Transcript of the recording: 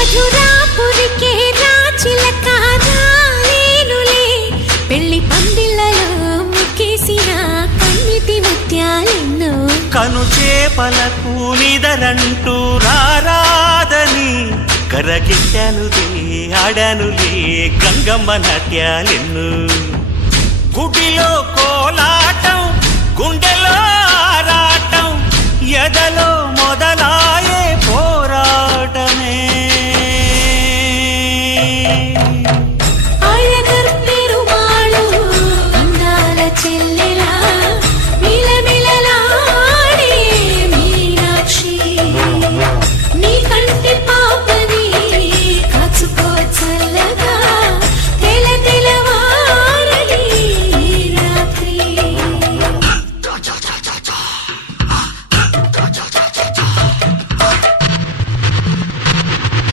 మధురాపురికే రాచిలక రాలేనులే పెళ్లి పందిళ్ళలో ముక్కేసిన కన్నిటి ముత్యాలెన్నో కను చేపలకు నిదరంటూ రారాదని కరగిట్టనులే ఆడనులే గంగమ్మ నాట్యాలెన్ను గుడిలో కోలాటం గుండెలో ఆరాటం ఎదలో మొదలాయే పో